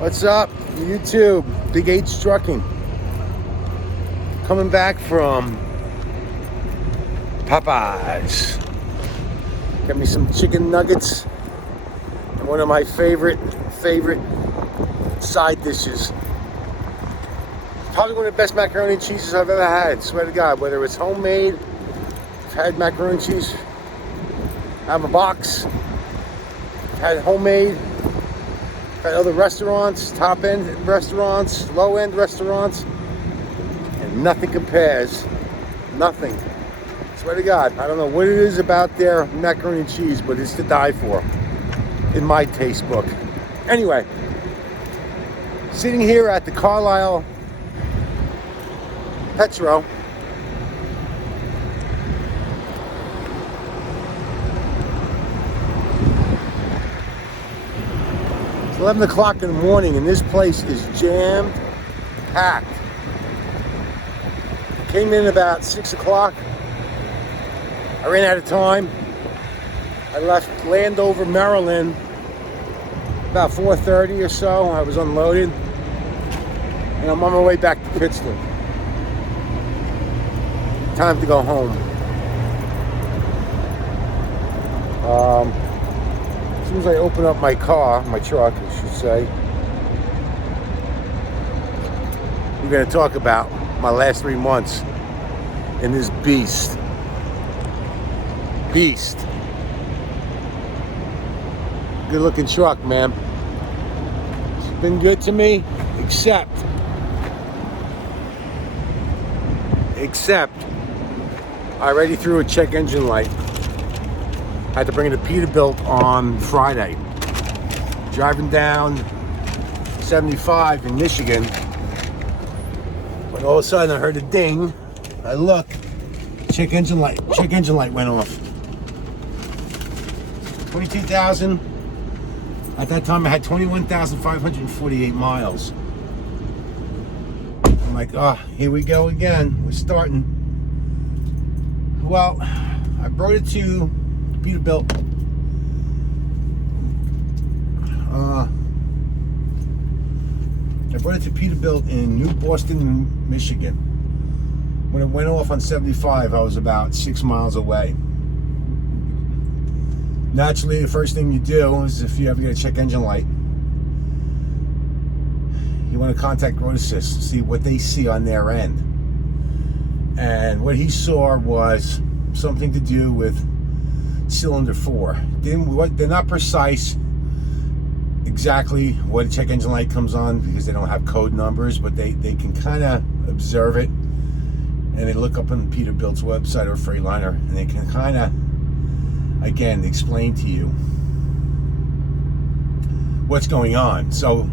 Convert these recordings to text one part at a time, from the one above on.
What's up, YouTube? BigH Trucking. Coming back from Popeyes. Got me some chicken nuggets and one of my favorite side dishes. Probably one of the best macaroni and cheeses I've ever had. Swear to God, whether it's homemade, I've had macaroni and cheese out of a box, I've had homemade, at other restaurants, top-end restaurants, low-end restaurants, and nothing compares. Nothing. Swear to God, I don't know what it is about their macaroni and cheese, but it's to die for in my taste book. Anyway, sitting here at the Carlisle Petro. It's 11 o'clock in the morning and this place is jammed packed. Came in about 6 o'clock. I ran out of time. I left Landover, Maryland about 4:30 or so. I was unloaded and I'm on my way back to Pittsburgh. Time to go home. As soon as I open up my car, my truck, I should say, we're going to talk about my last 3 months in this beast. Good looking truck, man. It's been good to me, except I already threw a check engine light. I had to bring it to Peterbilt on Friday. Driving down 75 in Michigan, when all of a sudden I heard a ding. I look, check engine light went off. 22,000. At that time I had 21,548 miles. I'm like, oh, here we go again. We're starting. Well, I brought it to Peterbilt. I brought it to Peterbilt in New Boston, Michigan. When it went off on 75, I was about 6 miles away. Naturally, the first thing you do is, if you ever get a check engine light, you want to contact Road Assist, see what they see on their end. And what he saw was something to do with cylinder 4. They're not precise exactly what a check engine light comes on because they don't have code numbers, but they can kind of observe it, and they look up on Peterbilt's website or Freightliner, and they can kind of, again, explain to you what's going on. So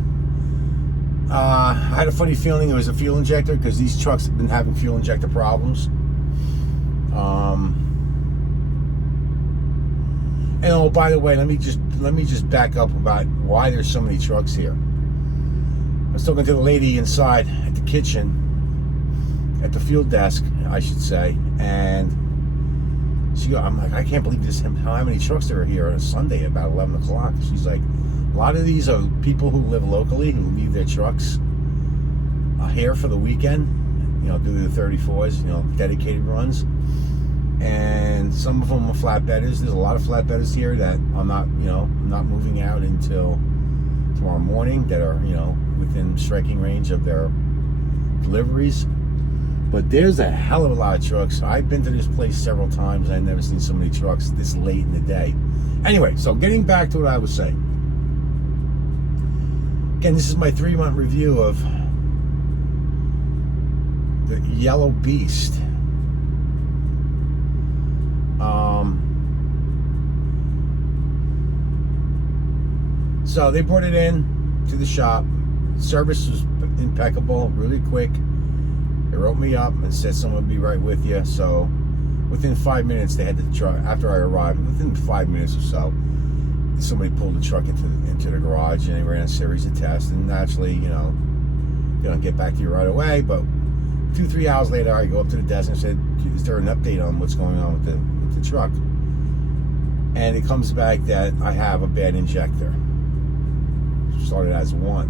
I had a funny feeling it was a fuel injector, because these trucks have been having fuel injector problems. And oh, by the way, let me just back up about why there's so many trucks here. I was talking to the lady inside at the kitchen, at the fuel desk, I should say, and I'm like, I can't believe this, how many trucks there are here on a Sunday at about 11 o'clock. She's like, a lot of these are people who live locally, who leave their trucks here for the weekend, do the 34s, dedicated runs. And some of them are flatbedders. There's a lot of flatbedders here that I'm not moving out until tomorrow morning, that are, within striking range of their deliveries. But there's a hell of a lot of trucks. I've been to this place several times. I've never seen so many trucks this late in the day. Anyway, so getting back to what I was saying. Again, this is my 3-month review of the Yellow Beast. So they brought it in to the shop. Service was impeccable, really quick. They wrote me up and said someone would be right with you. So within 5 minutes, they had the truck. After I arrived, within 5 minutes or so, somebody pulled the truck into the garage, and they ran a series of tests. And naturally, they don't get back to you right away. But 2-3 hours later, I go up to the desk and said, "Is there an update on what's going on with the truck?" And it comes back that I have a bad injector. Started as 1.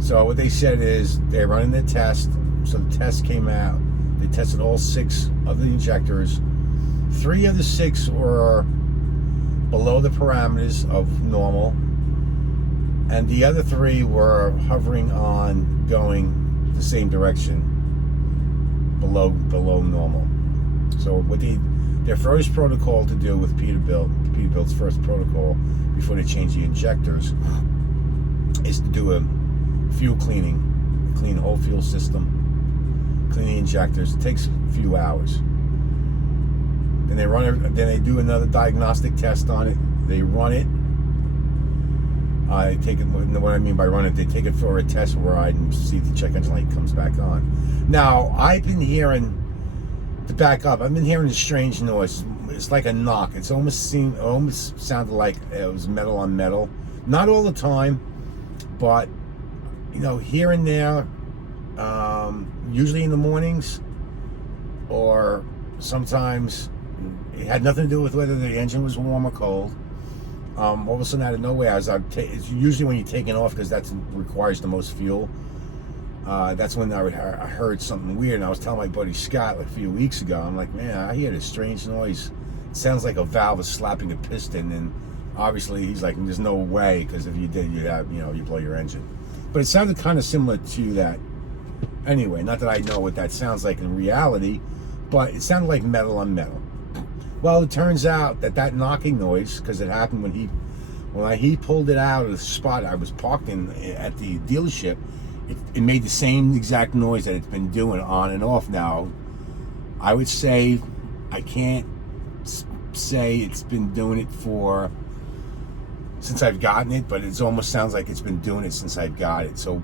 So what they said is they're running the test. So the test came out. They tested all 6 of the injectors. 3 of the 6 were below the parameters of normal, and the other 3 were hovering on going the same direction, below normal. So what their first protocol to do with Peterbilt's first protocol before they change the injectors is to do a fuel cleaning, clean the whole fuel system, clean the injectors. It takes a few hours. Then they run it. Then they do another diagnostic test on it. They run it. I take it. What I mean by run it, they take it for a test ride and see if the check engine light comes back on. Now I've been hearing, to back up, I've been hearing a strange noise. It's like a knock. It almost sounded like it was metal on metal. Not all the time, but here and there. Usually in the mornings, or sometimes. It had nothing to do with whether the engine was warm or cold. All of a sudden, out of nowhere, it's usually when you're taking off, because that requires the most fuel. That's when I heard something weird, and I was telling my buddy Scott like a few weeks ago. I'm like, man, I hear this strange noise. It sounds like a valve is slapping a piston, and obviously he's like, there's no way, because if you did, you blow your engine. But it sounded kind of similar to that. Anyway, not that I know what that sounds like in reality, but it sounded like metal on metal. Well, it turns out that knocking noise, because it happened when he pulled it out of the spot I was parked in at the dealership, it made the same exact noise that it's been doing on and off now. I would say, I can't say it's been doing it since I've gotten it, but it almost sounds like it's been doing it since I've got it. So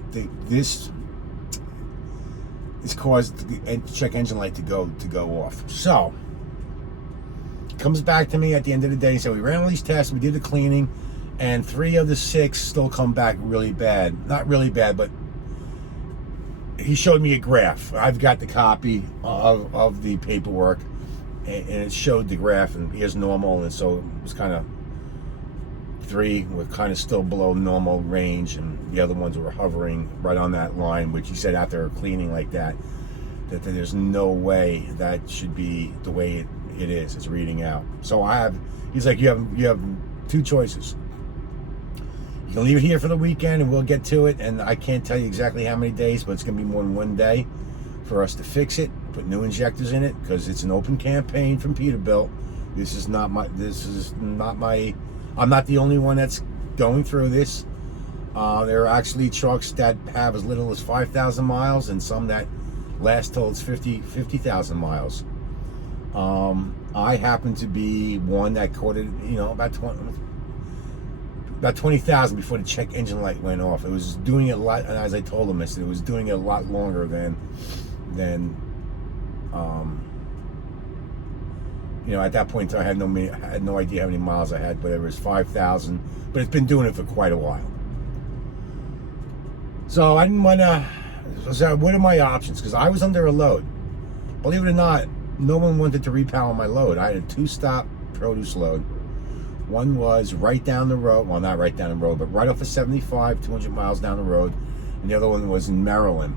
this caused the check engine light to go off. So comes back to me at the end of the day. So we ran all these tests, we did the cleaning, and 3 of the 6 still come back really bad. Not really bad, but he showed me a graph. I've got the copy of the paperwork, and it showed the graph, and here's normal, and so it was kind of 3 were kind of still below normal range, and the other ones were hovering right on that line, which he said after cleaning like that there's no way that should be the way it is. It's reading out. So he's like, you have 2 choices. You can leave it here for the weekend and we'll get to it, and I can't tell you exactly how many days, but it's going to be more than 1 day for us to fix it, put new injectors in it, because it's an open campaign from Peterbilt. I'm not the only one that's going through this. There are actually trucks that have as little as 5,000 miles and some that last till it's 50,000 miles. I happen to be one that caught it, about 20,000 before the check engine light went off. It was doing it a lot, and as I told him, I said it was doing it a lot longer than at that point I had no idea how many miles I had, but it was 5,000. But it's been doing it for quite a while. So I didn't want to. So what are my options? Because I was under a load. Believe it or not, no one wanted to repower my load. I had a 2-stop produce load. One was right down the road. Well, not right down the road, but right off of 75, 200 miles down the road. And the other one was in Maryland.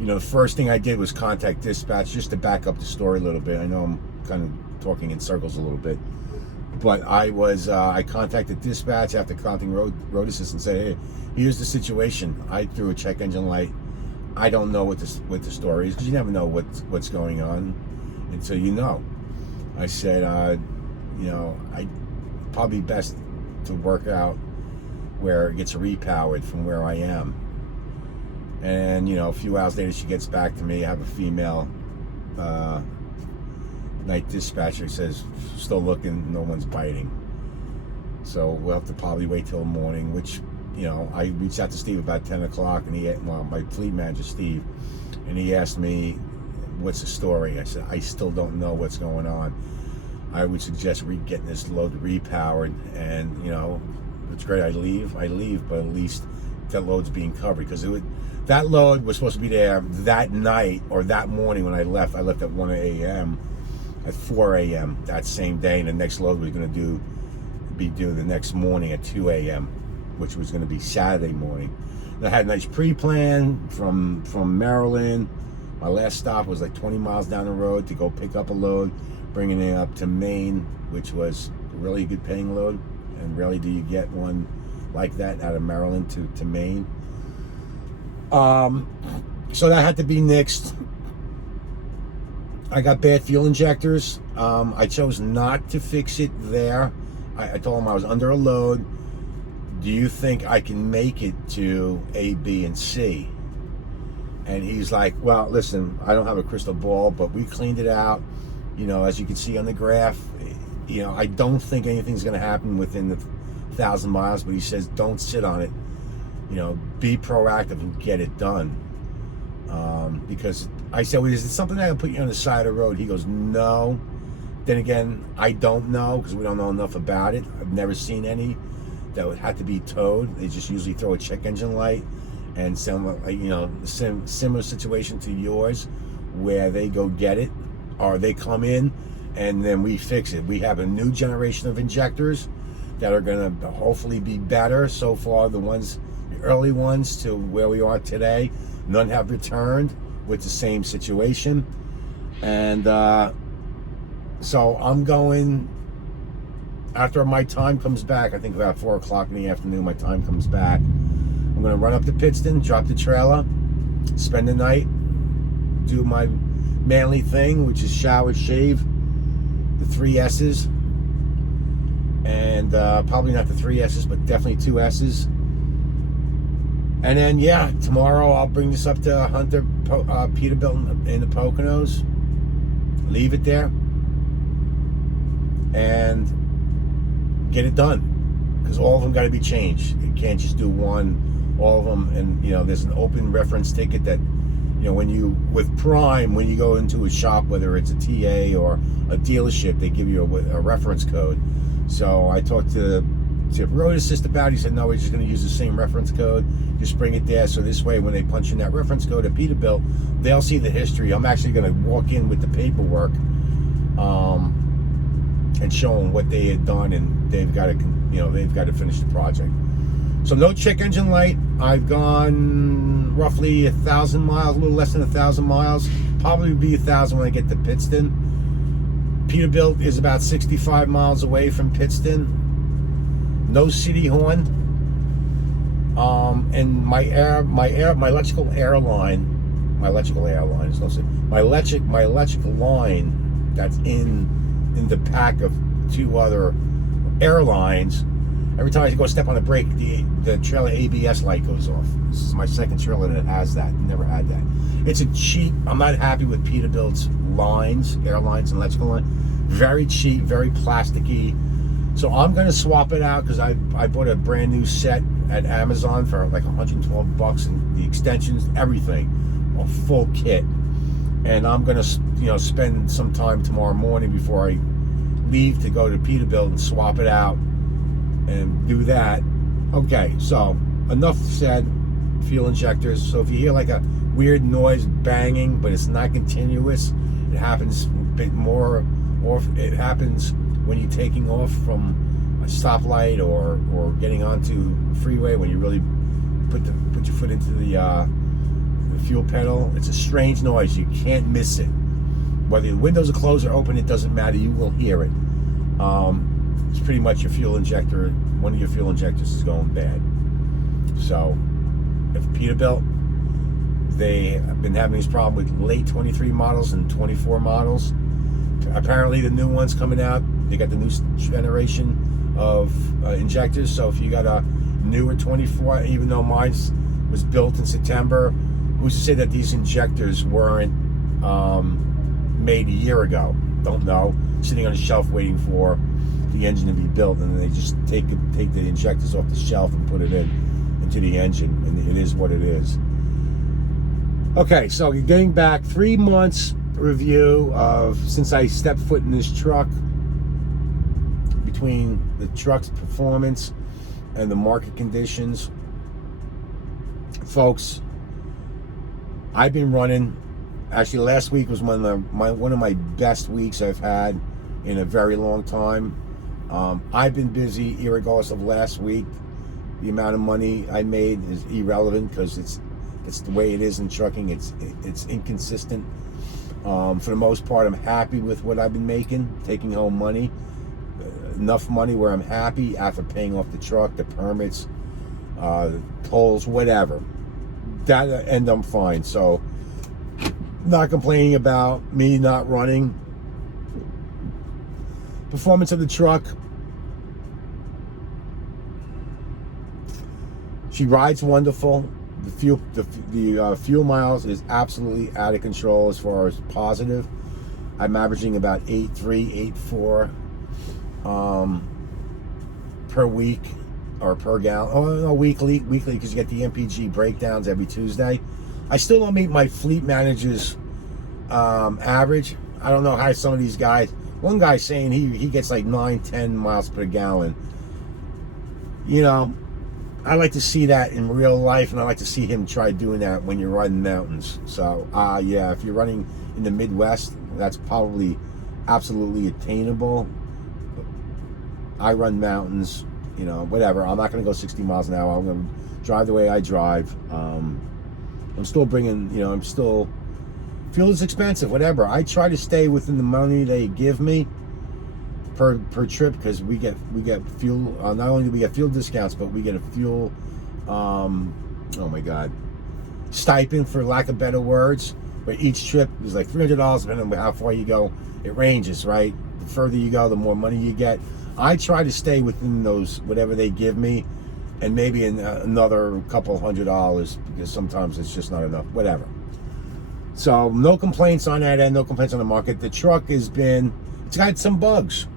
The first thing I did was contact dispatch, just to back up the story a little bit. I know I'm kind of talking in circles a little bit. But I contacted dispatch after contacting road assist and said, hey, here's the situation. I threw a check engine light. I don't know what the story is, because you never know what's going on until you know. I said, I probably best to work out where it gets repowered from where I am. And a few hours later, she gets back to me. I have a female night dispatcher. Says, still looking, no one's biting. So we'll have to probably wait till the morning, which, I reached out to Steve about 10 o'clock, and my fleet manager, Steve, and he asked me, what's the story? I said, I still don't know what's going on. I would suggest getting this load repowered, and, it's great. I leave, but at least that load's being covered, because that load was supposed to be there that night or that morning when I left. I left at 1 a.m. At 4 a.m. that same day, and the next load was going to be due the next morning at 2 a.m. which was going to be Saturday morning. And I had a nice pre-plan from Maryland. My last stop was like 20 miles down the road to go pick up a load, bringing it up to Maine, which was a really good paying load. And rarely do you get one like that out of Maryland to Maine. So that had to be nixed. I got bad fuel injectors. I chose not to fix it there. I told him I was under a load. Do you think I can make it to A, B, and C? And he's like, well, listen, I don't have a crystal ball, but we cleaned it out. You know, as you can see on the graph, you know, I don't think anything's going to happen within the 1,000 miles, but he says, don't sit on it. You know, be proactive and get it done. Because I said, well, is it something that can put you on the side of the road? He goes, no. Then again, I don't know because we don't know enough about it. I've never seen any that would have to be towed. They just usually throw a check engine light, and some, you know, similar situation to yours, where they go get it, or they come in, and then we fix it. We have a new generation of injectors that are going to hopefully be better. So far, the early ones to where we are today, none have returned with the same situation. And so I'm going, after my time comes back, I think about 4 o'clock in the afternoon, my time comes back. I'm going to run up to Pittston, drop the trailer, spend the night, do my manly thing, which is shower, shave, the 3 S's, and probably not the 3 S's, but definitely 2 S's. And then, yeah, tomorrow I'll bring this up to Hunter Peterbilt in the Poconos, leave it there, and get it done. Because all of them got to be changed. You can't just do one, all of them. And, you know, there's an open reference ticket that, you know, with Prime, when you go into a shop, whether it's a TA or a dealership, they give you a reference code. So I talked to Road Assist about it. He said, no, we're just going to use the same reference code. Just bring it there. So this way, when they punch in that reference code at Peterbilt, they'll see the history. I'm actually going to walk in with the paperwork and show them what they had done, and they've got to finish the project. So no check engine light. I've gone roughly 1,000 miles, a little less than 1,000 miles. Probably be 1,000 when I get to Pittston. Peterbilt is about 65 miles away from Pittston. No city horn. And my electrical line that's in the pack of 2 other airlines. Every time I go step on the brake, the trailer ABS light goes off. This is my second trailer that has that. Never had that. It's a cheap. I'm not happy with Peterbilt's lines, airlines and electrical line. Very cheap, very plasticky. So I'm going to swap it out because I bought a brand new set at Amazon for like $112, and the extensions, everything, a full kit. And I'm going to, you know, spend some time tomorrow morning before I leave to go to Peterbilt and swap it out and do that. Okay, so enough said. Fuel injectors. So if you hear like a weird noise banging, but it's not continuous, it happens a bit more, or it happens when you're taking off from a stoplight or getting onto the freeway, when you really put your foot into the fuel pedal. It's a strange noise. You can't miss it. Whether the windows are closed or open, it doesn't matter. You will hear it. It's pretty much your fuel injector. One of your fuel injectors is going bad. So if Peterbilt, they have been having these problems with late 23 models and 24 models. Apparently the new ones coming out, they got the new generation of injectors. So if you got a newer 24, even though mine was built in September, who's to say that these injectors weren't made a year ago? Don't know. Sitting on a shelf waiting for the engine to be built, and then they just take the injectors off the shelf and put it into the engine, and it is what it is. Okay, so getting back 3 months review of since I stepped foot in this truck, between the truck's performance and the market conditions. Folks, I've been running. Actually, last week was one of my best weeks I've had in a very long time. I've been busy, irregardless of last week. the amount of money I made is irrelevant because it's the way it is in trucking. It's inconsistent. For the most part, I'm happy with what I've been making, taking home money, enough money where I'm happy after paying off the truck, the permits, tolls, whatever. That end, I'm fine. So, not complaining about me not running. Performance of the truck. She rides wonderful. The fuel miles is absolutely out of control as far as positive. I'm averaging about 8.3, 8.4 per week or per gallon. Oh no, weekly because you get the MPG breakdowns every Tuesday. I still don't meet my fleet manager's average. I don't know how some of these guys. One guy's saying he gets like 9-10 miles per gallon. You know, I like to see that in real life, and I like to see him try doing that when you're riding mountains. So, yeah, if you're running in the Midwest, that's probably absolutely attainable. I run mountains, you know, whatever. I'm not going to go 60 miles an hour. I'm going to drive the way I drive. I'm still bringing, you know, fuel is expensive, whatever. I try to stay within the money they give me per trip, because we get fuel. Not only do we get fuel discounts, but we get a fuel oh my god, stipend, for lack of better words. But each trip is like $300 depending on how far you go. It ranges, right? The further you go, the more money you get. I try to stay within those, whatever they give me, and maybe another couple $100, because sometimes it's just not enough, whatever. So no complaints on that end, no complaints on the market. The truck it's got some bugs.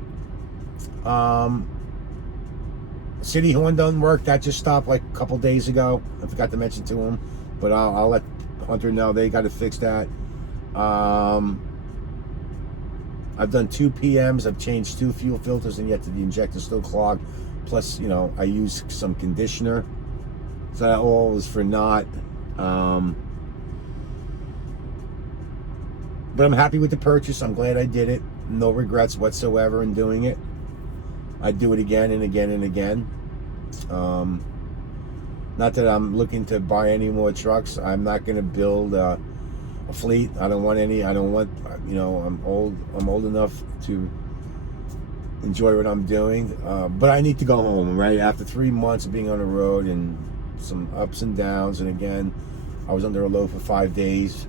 City horn doesn't work. That just stopped like a couple days ago. I forgot to mention to him, but I'll let Hunter know. They got to fix that. I've done 2 PMs. I've changed 2 fuel filters, and yet the injector's still clogged. Plus, you know, I use some conditioner. So that all was for naught. But I'm happy with the purchase. I'm glad I did it. No regrets whatsoever in doing it. I'd do it again and again and again. Not that I'm looking to buy any more trucks. I'm not going to build a fleet. I don't want any. I don't want, you know, I'm old enough to enjoy what I'm doing. But I need to go home, right? After 3 months of being on the road and some ups and downs. And again, I was under a load for 5 days.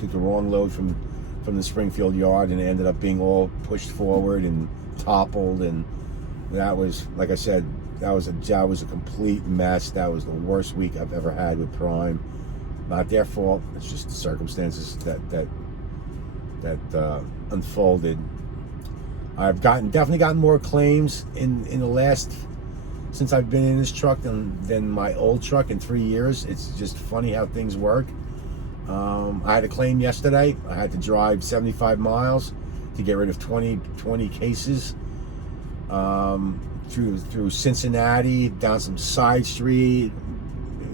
Took the wrong load from the Springfield yard, and it ended up being all pushed forward and toppled, and that was, like I said, that was a complete mess. That was the worst week I've ever had with Prime. Not their fault. It's just the circumstances that unfolded. I've definitely gotten more claims in the last, since I've been in this truck than my old truck in 3 years. It's just funny how things work. I had a claim yesterday. I had to drive 75 miles to get rid of 20 cases through Cincinnati, down some side street.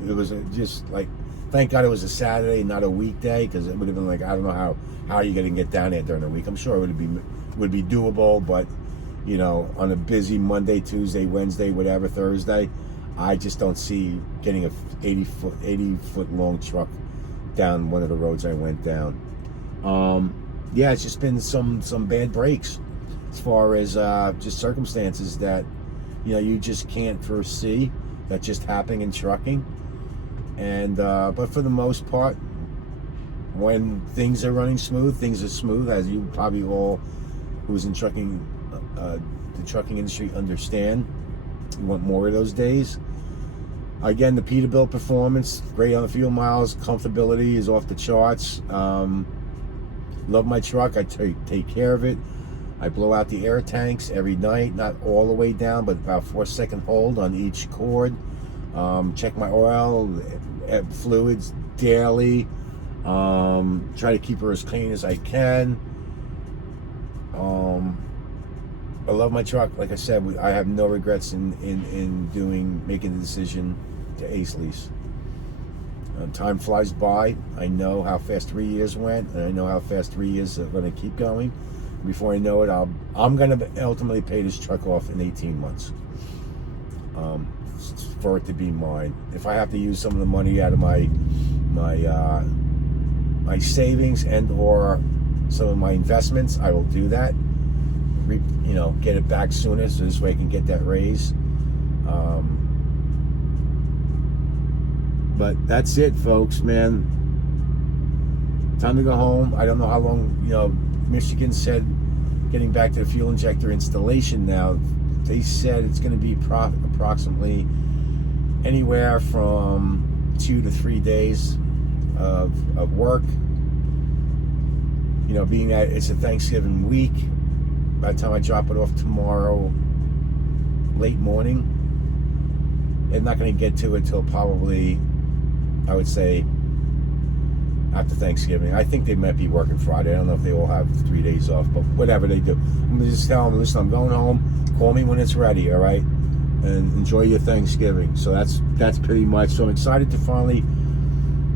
It was just like, thank God it was a Saturday, not a weekday, because it would have been like, I don't know how you're going to get down there during the week. I'm sure it would be doable, but you know, on a busy Monday, Tuesday, Wednesday, whatever, Thursday, I just don't see getting a 80 foot long truck down one of the roads I went down. Yeah, it's just been some bad breaks as far as just circumstances that, you know, you just can't foresee, that just happen in trucking. And but for the most part, when things are running smooth, things are smooth, as you probably all who's in trucking, the trucking industry understand. You want more of those days. Again, the Peterbilt performance, great on the fuel miles, comfortability is off the charts. Love my truck. I take care of it. I blow out the air tanks every night, not all the way down, but about 4-second hold on each cord. Check my oil, fluids daily. Try to keep her as clean as I can. I love my truck. Like I said, I have no regrets in making the decision to ace lease. Time flies by. I know how fast 3 years went, and I know how fast 3 years are going to keep going. Before I know it, I'm going to ultimately pay this truck off in 18 months. for it to be mine. If I have to use some of the money out of my savings and or some of my investments, I will do that. Get it back sooner, so this way I can get that raise. But that's it, folks, man. Time to go home. I don't know how long, Michigan said getting back to the fuel injector installation now. They said it's going to be approximately anywhere from 2 to 3 days of work. Being that it's a Thanksgiving week, by the time I drop it off tomorrow late morning, I'm not going to get to it till probably, I would say, after Thanksgiving. I think they might be working Friday. I don't know if they all have 3 days off, but whatever they do, I'm going to just tell them, listen, I'm going home. Call me when it's ready, all right? And enjoy your Thanksgiving. So that's pretty much. So I'm excited to finally,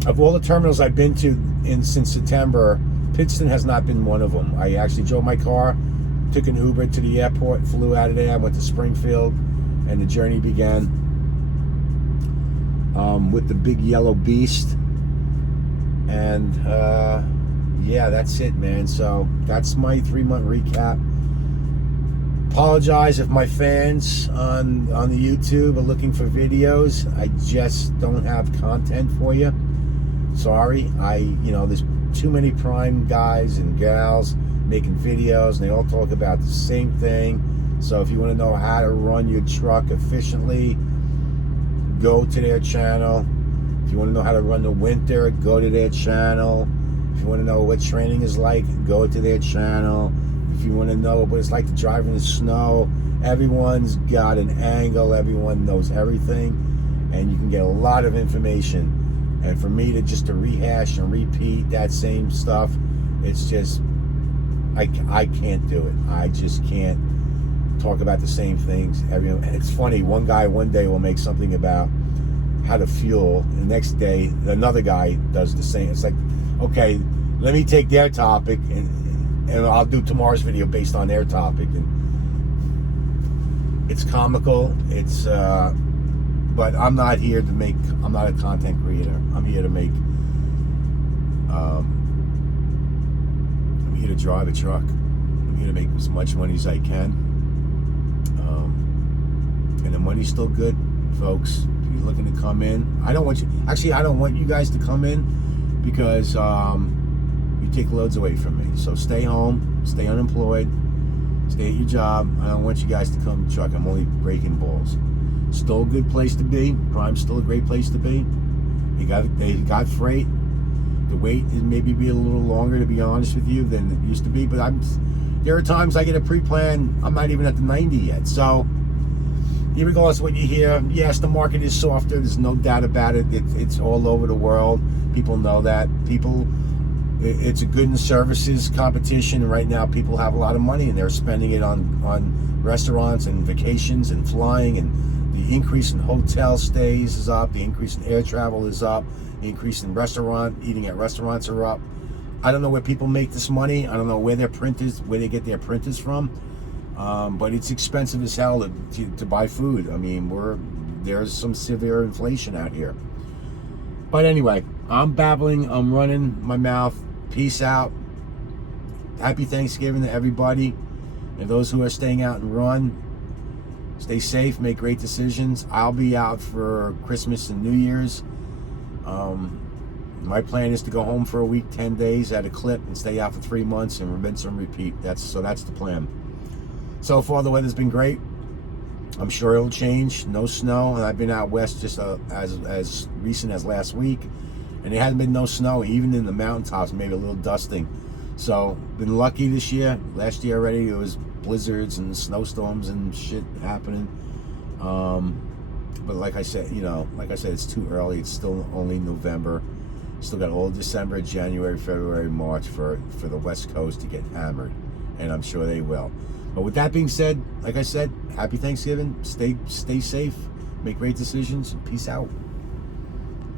of all the terminals I've been to since September, Pittston has not been one of them. I actually drove my car, took an Uber to the airport, flew out of there, I went to Springfield, and the journey began with the big yellow beast. And yeah, that's it, man. So that's my 3-month recap. Apologize if my fans on the YouTube are looking for videos. I just don't have content for you. Sorry. There's too many Prime guys and gals making videos, and they all talk about the same thing. So if you want to know how to run your truck efficiently, go to their channel. If you want to know how to run the winter, go to their channel. If you want to know what training is like, go to their channel. If you want to know what it's like to drive in the snow, everyone's got an angle. Everyone knows everything, and you can get a lot of information. And for me to rehash and repeat that same stuff, it's just, I can't do it. I just can't talk about the same things. And it's funny, one guy one day will make something about how to fuel, the next day another guy does the same. It's like, okay, let me take their topic and I'll do tomorrow's video based on their topic. And it's comical. It's but I'm not here to make, I'm not a content creator. I'm here to make, I'm here to drive a truck. I'm here to make as much money as I can. And the money's still good, folks. If you're looking to come in, I don't want you guys to come in because you take loads away from me. So stay home, stay unemployed, stay at your job. I don't want you guys to come truck. I'm only breaking balls. Still a good place to be. Prime's still a great place to be. They got freight. The wait is maybe be a little longer, to be honest with you, than it used to be. But there are times I get a pre-plan. I'm not even at the 90 yet. So, regardless of what you hear, yes, the market is softer. There's no doubt about it. It's all over the world. People know that. It's a good and services competition. And right now, people have a lot of money, and they're spending it on restaurants and vacations and flying, and the increase in hotel stays is up. The increase in air travel is up. The increase in eating at restaurants are up. I don't know where people make this money. I don't know where they get their printers from. But it's expensive as hell to buy food. I mean, there's some severe inflation out here. But anyway, I'm babbling. I'm running my mouth. Peace out. Happy Thanksgiving to everybody. And those who are staying out and run, stay safe, make great decisions. I'll be out for Christmas and New Year's. My plan is to go home for a week, 10 days at a clip, and stay out for 3 months and rinse and repeat. That's the plan. So far, the weather's been great. I'm sure it'll change. No snow, and I've been out west just as recent as last week, and there hasn't been no snow, even in the mountaintops, maybe a little dusting. So, been lucky this year. Last year already, there was blizzards and snowstorms and shit happening. But like I said, it's too early. It's still only November. Still got all December, January, February, March for the West Coast to get hammered, and I'm sure they will. But with that being said, like I said, happy Thanksgiving. Stay safe. Make great decisions. Peace out.